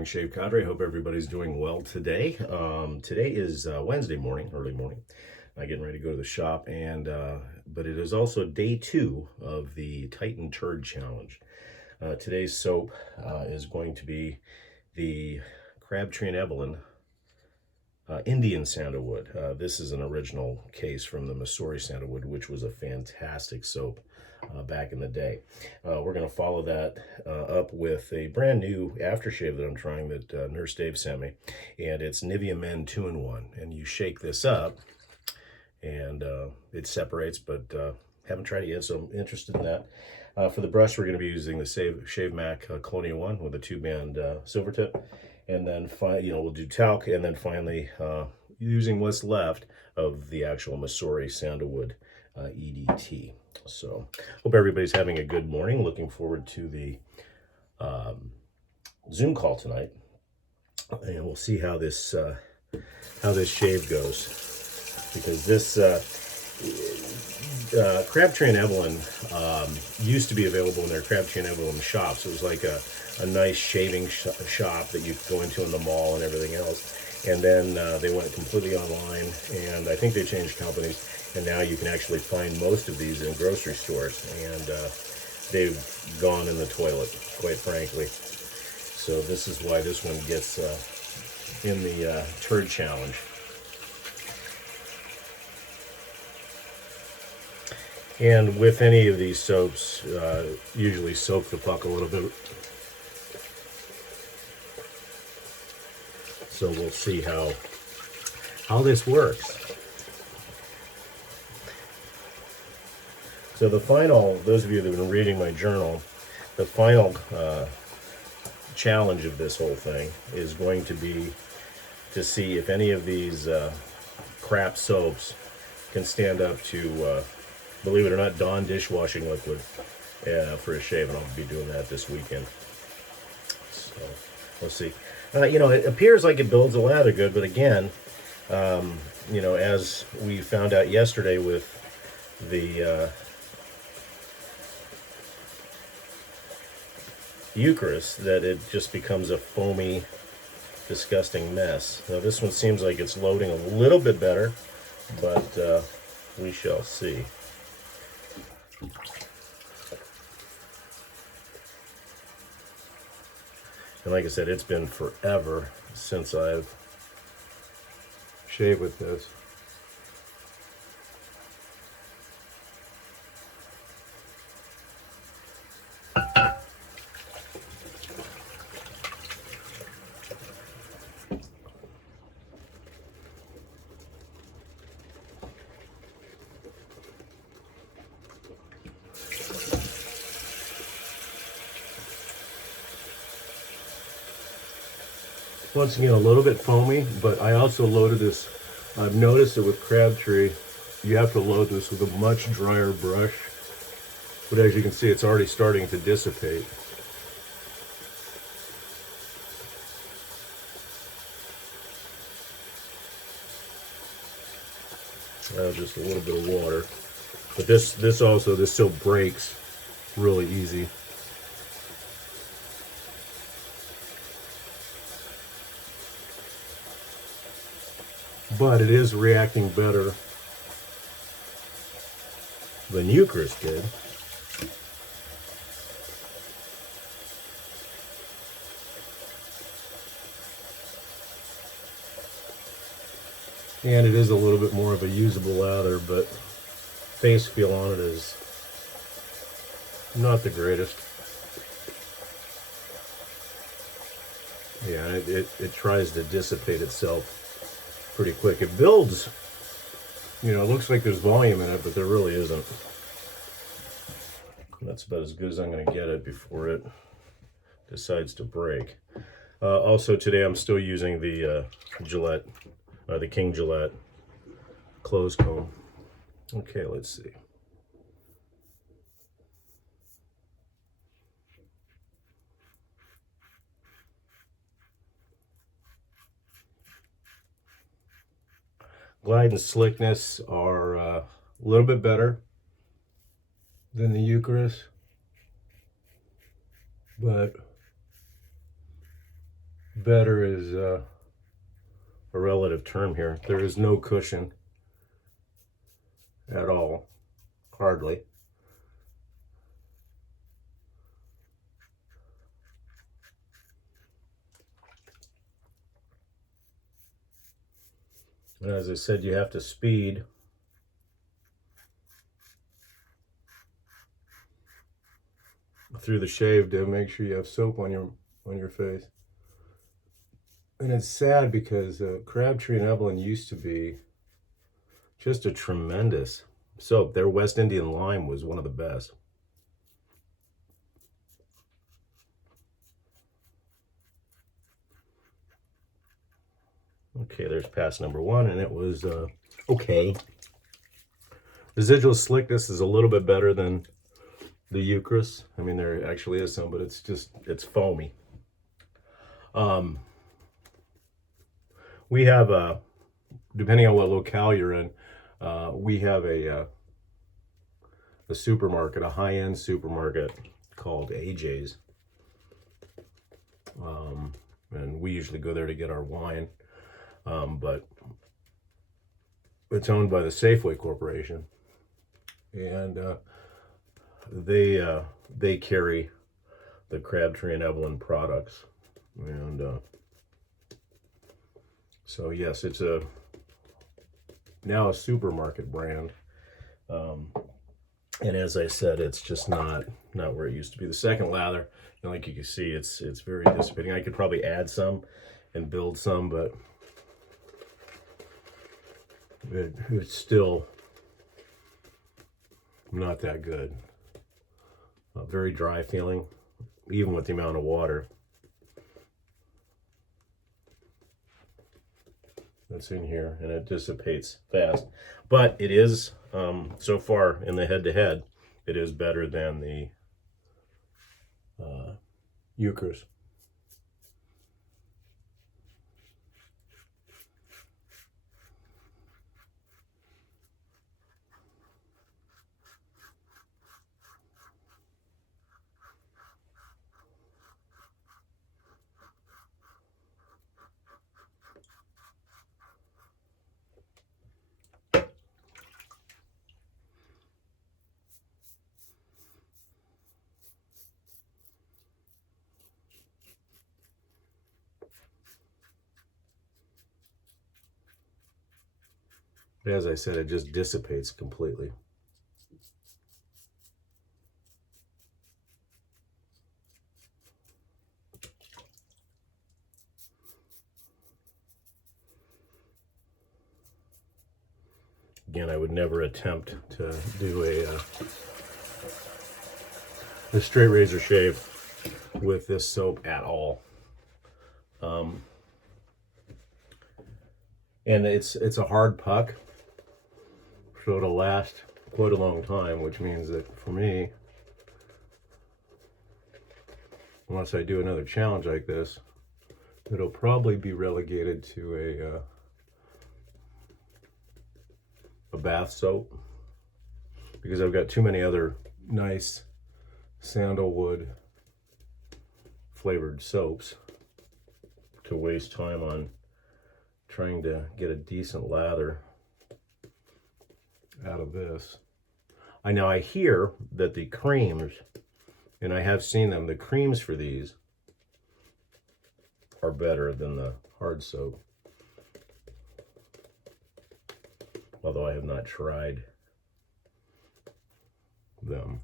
morning, Shave Cadre. Hope everybody's doing well today. Today is Wednesday morning, early morning. Getting ready to go to the shop, and but it is also day 2 of the Titan Turd Challenge. Today's soap is going to be the Crabtree Evelyn Indian Sandalwood. This is an original case from the Missouri Sandalwood, which was a fantastic soap back in the day. We're going to follow that up with a brand new aftershave that I'm trying that Nurse Dave sent me, and it's Nivea Men 2-in-1. And you shake this up, and it separates, but haven't tried it yet, so I'm interested in that. For the brush, we're going to be using the Shave Mac Colonial 1 with a 2-band silver tip. And then, we'll do talc, and then finally, using what's left of the actual Missouri Sandalwood EDT. So, hope everybody's having a good morning. Looking forward to the Zoom call tonight, and we'll see how this shave goes. Because this Crabtree Evelyn used to be available in their Crabtree Evelyn shops. It was like a nice shaving shop that you could go into in the mall and everything else. And then they went completely online, and I think they changed companies, and now you can actually find most of these in grocery stores, and they've gone in the toilet, quite frankly. So this is why this one gets in the Turd Challenge. And with any of these soaps, usually soak the puck a little bit. So we'll see how this works. So the final, those of you that have been reading my journal, the final challenge of this whole thing is going to be to see if any of these crap soaps can stand up to, believe it or not, Dawn dishwashing liquid for a shave, and I'll be doing that this weekend. So we'll see. It appears like it builds a lather good, but again, as we found out yesterday with the Eucharist, that it just becomes a foamy, disgusting mess. Now this one seems like it's loading a little bit better, but we shall see. And like I said, it's been forever since I've shaved with this. Once again, a little bit foamy, but I also loaded this. I've noticed that with Crabtree, you have to load this with a much drier brush. But as you can see, it's already starting to dissipate. Just a little bit of water. But this soap breaks really easy. But it is reacting better than Eucharist did. And it is a little bit more of a usable lather, but face feel on it is not the greatest. Yeah, it tries to dissipate itself pretty quick. It builds, it looks like there's volume in it, but there really isn't. That's about as good as I'm going to get it before it decides to break. Also today I'm still using the Gillette, the King Gillette clothes comb. Okay, let's see. Glide and slickness are a little bit better than the Eucharist, but Better is a relative term here. There is no cushion at all, hardly. And as I said, you have to speed through the shave to make sure you have soap on your face. And it's sad because Crabtree and Evelyn used to be just a tremendous soap. Their West Indian Lime was one of the best. Okay, there's pass number one, and it was okay. Residual slickness is a little bit better than the Eucharist. I mean, there actually is some, but it's foamy. We have depending on what locale you're in, we have a supermarket, a high-end supermarket called AJ's. And we usually go there to get our wine. But it's owned by the Safeway Corporation, and they carry the Crabtree and Evelyn products, and so yes, it's now a supermarket brand, and as I said, it's just not where it used to be. The second lather, like you can see, it's very dissipating. I could probably add some and build some, but it's still not that good. Very dry feeling, even with the amount of water that's in here, and it dissipates fast. But it is, so far in the head-to-head, it is better than the Eucharist. But as I said, it just dissipates completely. Again, I would never attempt to do a straight razor shave with this soap at all. And it's a hard puck, so it'll last quite a long time, which means that for me, unless I do another challenge like this, it'll probably be relegated to a bath soap, because I've got too many other nice sandalwood flavored soaps to waste time on trying to get a decent lather out of this. I hear that the creams, and I have seen them, the creams for these are better than the hard soap, although I have not tried them.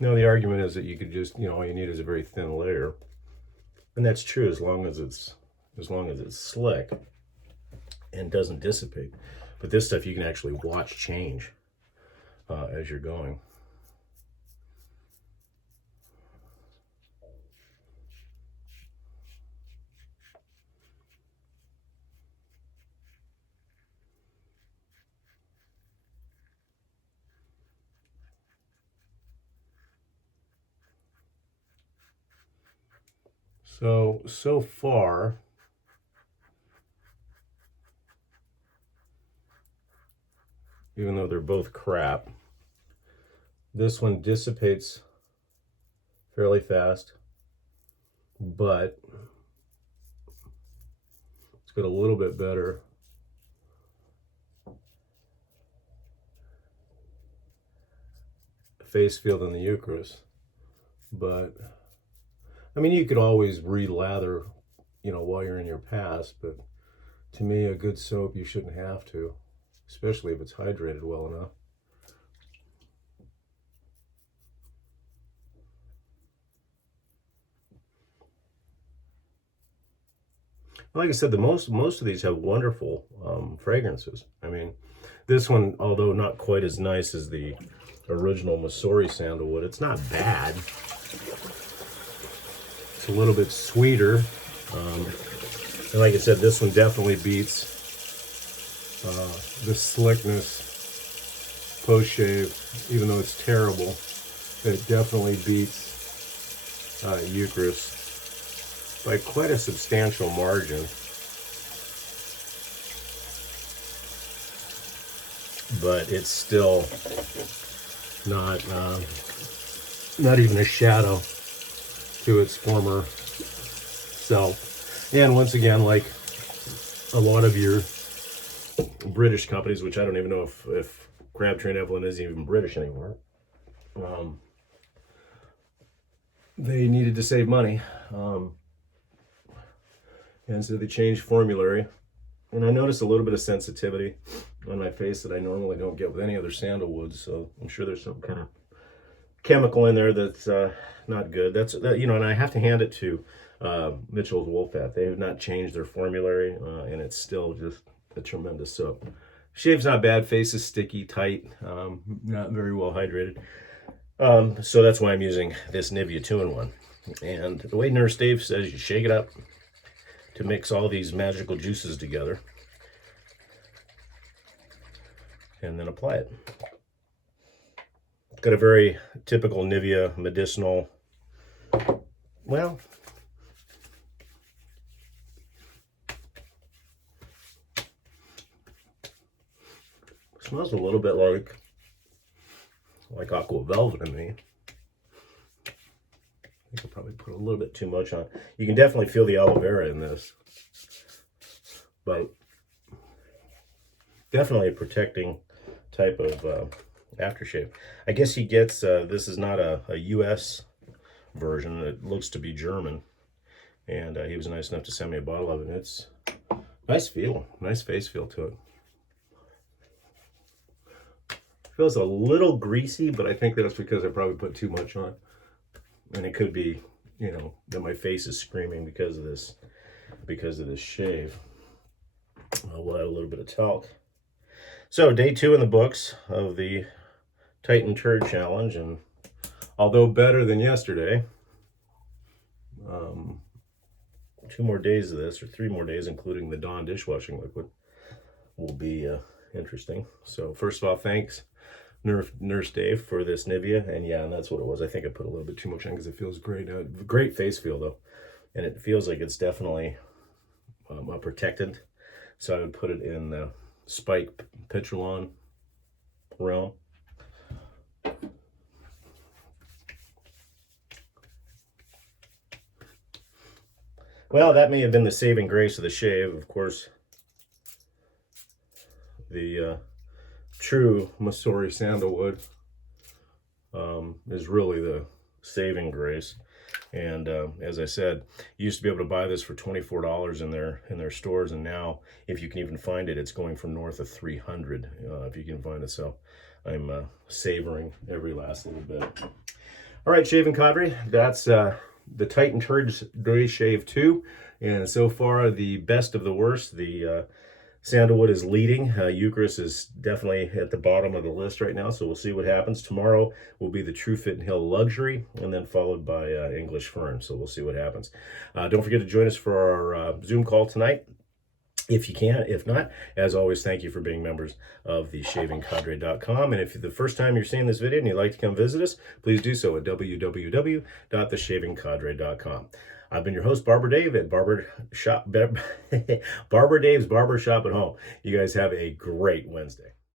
No, the argument is that you could just, all you need is a very thin layer. And that's true as long as it's slick and doesn't dissipate. But this stuff you can actually watch change as you're going. So far, even though they're both crap. This one dissipates fairly fast, but it's got a little bit better face feel than the Eucharist. But I mean, you could always re-lather, you know, while you're in your pass, but to me, a good soap, you shouldn't have to, especially if it's hydrated well enough. Like I said, most of these have wonderful fragrances. I mean, this one, although not quite as nice as the original Missouri Sandalwood, it's not bad. It's a little bit sweeter. And like I said, this one definitely beats the slickness post-shave. Even though it's terrible, it definitely beats Eucharist by quite a substantial margin. But it's still not even a shadow to its former self. And once again, like a lot of your British companies, which I don't even know if Crabtree Evelyn is even British anymore, they needed to save money. And so they changed formulary. And I noticed a little bit of sensitivity on my face that I normally don't get with any other sandalwood. So I'm sure there's some kind of chemical in there that's not good. You know, and I have to hand it to Mitchell's Wolfat. They have not changed their formulary, and it's still just a tremendous soap. Shave's not bad. Face is sticky, tight, not very well hydrated. So that's why I'm using this Nivea 2-in-1. And the way Nurse Dave says, you shake it up to mix all these magical juices together, and then apply it. Got a very typical Nivea medicinal, well, smells a little bit like aqua velvet in me. I could probably put a little bit too much on. You can definitely feel the aloe vera in this, but definitely a protecting type of aftershave. I guess he gets, this is not a US version. It looks to be German, and he was nice enough to send me a bottle of it. It's nice feel, nice face feel to it. Feels a little greasy, but I think that's because I probably put too much on. And it could be, you know, that my face is screaming because of this shave. We'll add a little bit of talc. So day 2 in the books of the Titan Turd Challenge, and although better than yesterday, 2 more days of this, or 3 more days, including the Dawn dishwashing liquid, will be interesting. So first of all, thanks Nurse Dave for this Nivea, and yeah, and that's what it was. I think I put a little bit too much on because it feels great. Great face feel though, and it feels like it's definitely a protectant. So I would put it in the Spike Petrolon realm. Well, that may have been the saving grace of the shave. Of course, the true Missouri Sandalwood is really the saving grace. And as I said, you used to be able to buy this for $24 in their stores, and now, if you can even find it, it's going for north of $300 if you can find it. So I'm savoring every last little bit. All right, shaving cadre, that's the Titan Turd Day Shave 2, and so far the best of the worst. The Sandalwood is leading. Eucharist is definitely at the bottom of the list right now, so we'll see what happens. Tomorrow will be the True Fit and Hill Luxury, and then followed by English Fern, so we'll see what happens. Don't forget to join us for our Zoom call tonight, if you can. If not, as always, thank you for being members of theshavingcadre.com. And if the first time you're seeing this video and you'd like to come visit us, please do so at www.theshavingcadre.com. I've been your host, Barber Dave, at Barber Dave's Barber Shop at Home. You guys have a great Wednesday.